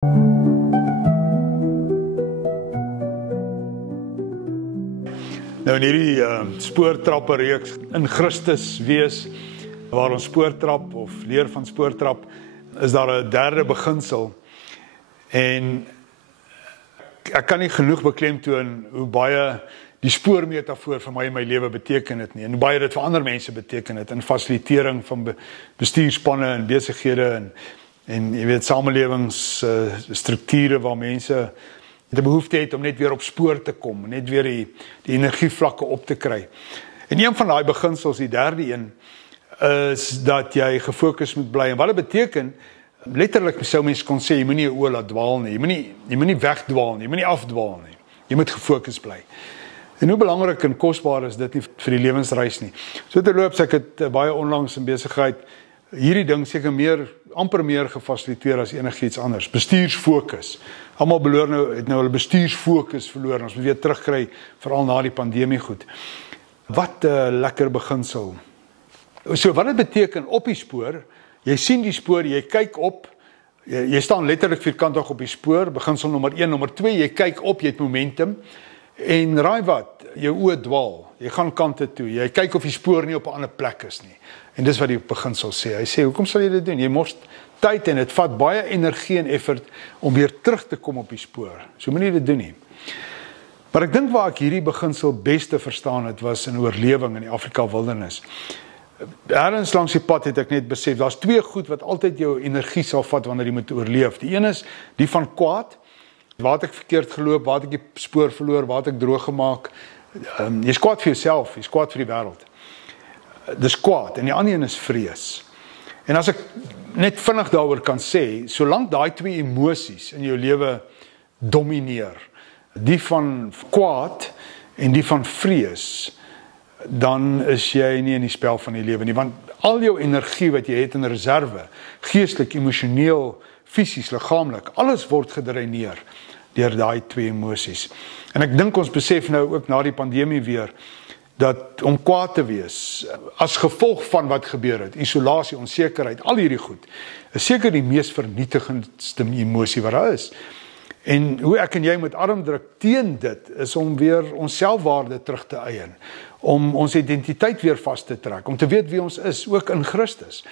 Nou in hierdie spoortrappe reeks in Christus wees, waar ons spoortrap of leer van spoortrap, is daar 'n derde beginsel. En ek kan nie genoeg beklemtoon hoe baie die spoormetafoor vir my in my lewe beteken het nie, en hoe baie dit vir ander mense beteken het, in fasilitering van bestuurspanne en besighede en jy weet, samelewingsstrukture waar mense die behoefte het om net weer op spoor te kom, net weer die energievlakke op te kry. En een van daai beginsels, die derde een, is dat jy gefokus moet bly. En wat dit beteken, letterlik sou mens kon sê, jy moet nie jou oë laat dwaal nie, jy moet nie wegdwaal nie, jy moet nie afdwaal nie, jy moet gefokus bly. En hoe belangrik en kosbaar is dit nie vir die lewensreis nie. So terloops, ek het baie onlangs in besigheid hierdie ding seker amper meer gefasiliteer as enigiets anders. Bestuursfokus. Almal het nou hulle bestuursfokus verloor. Ons moet weer terugkry, veral na die pandemie goed. Wat 'n lekker beginsel. So wat dit beteken op die spoor, jy sien die spoor, jy kyk op, jy staan letterlik vierkantig op die spoor, beginsel nommer 1, nommer 2, jy kyk op, jy het momentum, en raai wat, jou oë dwaal, jy gaan kante toe, jy kyk of die spoor nie op 'n ander plek is nie. En dis wat die beginsel sê. Hy sê, hoekom sal jy dit doen? Jy mors tyd en dit vat baie energie en effort om weer terug te kom op die spoor. So moenie dit doen nie. Maar ek dink waar ek hierdie beginsel beste verstaan het, was in oorlewing in die Afrika wildernis. Ergens langs die pad het ek net besef, daar's twee goed wat altyd jou energie sal vat wanneer jy moet oorleef. Die een is die van kwaad. Waar het ek verkeerd geloop, waar het ek die spoor verloor, waar het ek droog gemaak. Jy's kwaad vir jouself, jy's kwaad vir die wêreld. Dis kwaad, en die ander een is vrees. En as ek net vinnig daaroor kan sê, solank daai twee emosies in jou lewe domineer, die van kwaad en die van vrees, dan is jy nie in die spel van die lewe nie, want al jou energie wat jy het in reserve, geestelik, emosioneel, fisies, liggaamlik, alles word gedreineer deur daai twee emosies. En ek dink ons besef nou ook na die pandemie weer, dat om kwaad te wees, as gevolg van wat gebeur het, isolasie, onsekerheid, al hierdie goed, is seker die mees vernietigendste emosie wat daar is. En hoe ek en jy moet arm druk teen dit, is om weer ons selfwaarde terug te eien, om ons identiteit weer vas te trek, om te weet wie ons is, ook in Christus.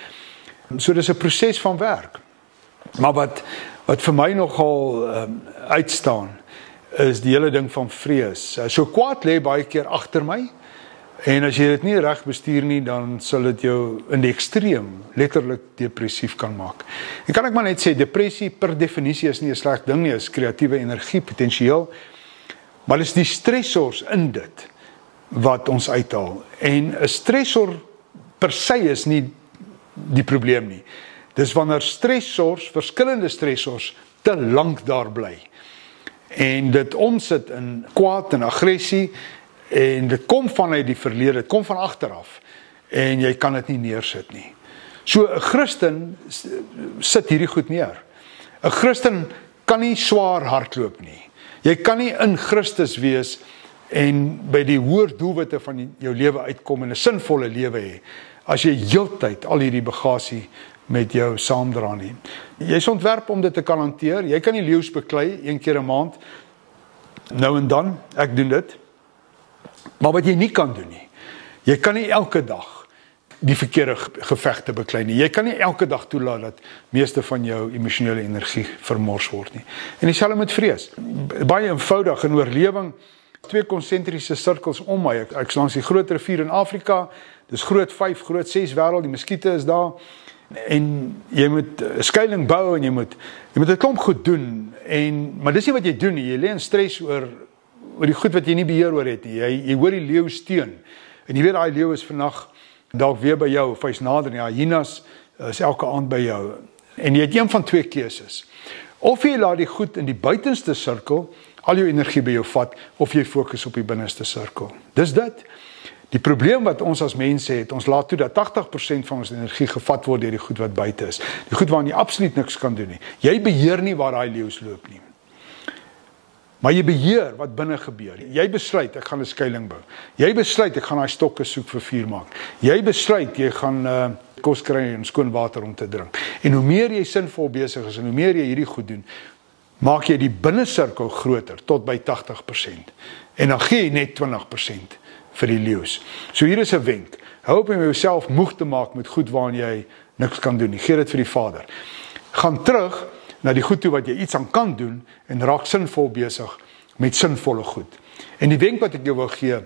So dis 'n proses van werk. Maar wat vir my nogal uitstaan, is die hele ding van vrees. So kwaad lê baie keer agter my, en as jy dit nie reg bestuur nie, dan sal dit jou in die ekstreem letterlik depressief kan maak. En kan ek maar net sê, depressie per definisie is nie 'n sleg ding nie, is kreatiewe energie, potensieel, maar dit is die stressors in dit wat ons uithaal. En 'n stressor per se is nie die probleem nie. Dis wanneer stressors, verskillende stressors, te lank daar bly. En dit omsit in kwaad en aggressie, en dit kom vanuit die verlede, dit kom van agteraf, en jy kan dit nie neersit nie. So 'n Christen sit hierdie goed neer. 'n Christen kan nie swaar hardloop nie. Jy kan nie in Christus wees en by die hoër doelwitte van jou lewe uitkom en 'n sinvolle lewe hê, as jy heeltyd al hierdie bagasie met jou saamdra nie. Jy is ontwerp om dit te kan hanteer. Jy kan nie leeu's beklei 1 keer 'n maand, nou en dan, ek doen dit. Maar wat jy nie kan doen nie, jy kan nie elke dag die verkeerde gevegte beklei nie. Jy kan nie elke dag toelaat dat meeste van jou emosionele energie vermors word nie. En dieselfde met vrees. Baie eenvoudig in oorlewing, 2 konsentriese sirkels om my. Ek langs die groot rivier in Afrika, dis groot 5, groot 6 wêreld, die muskiete is daar, en jy moet 'n skuiling bou, en jy moet 'n klomp goed doen, maar dis nie wat jy doen nie. Jy lê in stres oor die goed wat jy nie beheer oor het nie. Jy hoor die leeu steun, en jy weet daai leeu is vandag dalk weer by jou, of hy's nader, en hyenas is elke aand by jou, en jy het een van 2 keuses. Of jy laat die goed in die buitenste sirkel al jou energie by jou vat, of jy fokus op die binneste sirkel. Dis dit. Die probleem wat ons as mense het, ons laat toe dat 80% van ons energie gevat word deur die goed wat buite is. Die goed waarin jy absoluut niks kan doen nie. Jy beheer nie waar daai leeu's loop nie. Maar jy beheer wat binne gebeur. Jy besluit, ek gaan 'n skuiling bou. Jy besluit, ek gaan daai stokke soek vir vuur maak. Jy besluit, jy gaan kos kry en skoon water om te drink. En hoe meer jy sinvol besig is, en hoe meer jy hierdie goed doen, maak jy die binnensirkel groter tot by 80%. En dan gee jy net 20% vir die leeu's. So hier is 'n wenk. Hou op om jouself moeg te maak met goed waarin jy niks kan doen nie. Gee dit vir die Vader. Gaan terug na die goed toe wat jy iets aan kan doen en raak sinvol besig met sinvolle goed. En die wenk wat ek jou wil gee,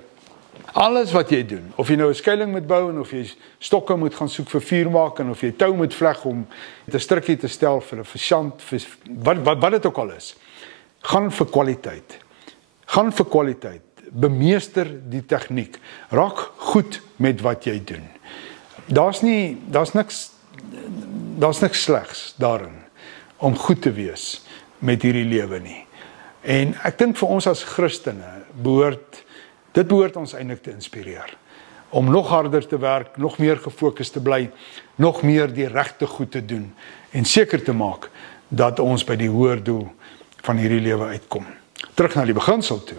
alles wat jy doen, of jy nou 'n skuiling moet bou en of jy stokke moet gaan soek vir vuur maak en of jy tou moet vleg om 'n strukkie te stel vir 'n versand, wat dit ook al is, gaan vir kwaliteit. Gaan vir kwaliteit. Bemeester die tegniek. Raak goed met wat jy doen. Daar's niks slegs daarin om goed te wees met hierdie lewe nie. En ek dink vir ons as Christene dit behoort ons eintlik te inspireer. Om nog harder te werk, nog meer gefokus te bly, nog meer die regte goed te doen en seker te maak dat ons by die hoër doel van hierdie lewe uitkom. Terug na die beginsel toe.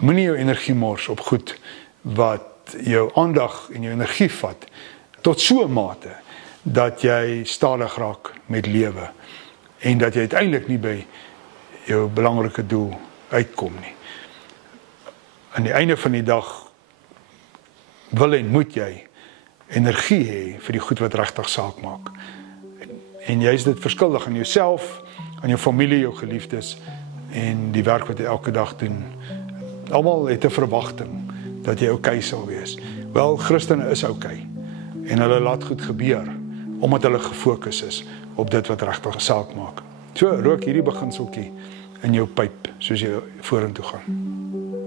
Moenie jou energie mors op goed wat jou aandag en jou energie vat tot so 'n mate dat jy stadig raak met lewe en dat jy uiteindelik nie by jou belangrike doel uitkom nie. Aan die einde van die dag wil en moet jy energie hê vir die goed wat regtig saak maak. En jy is dit verskuldig aan jouself, aan jou familie, jou geliefdes en die werk wat jy elke dag doen. Almal het 'n verwagting dat jy okay sal wees. Wel, Christene is okay en hulle laat goed gebeur omdat hulle gefokus is op dit wat regtig saak maak. So rook hierdie beginseltjie in jou pyp soos jy vorentoe gaan.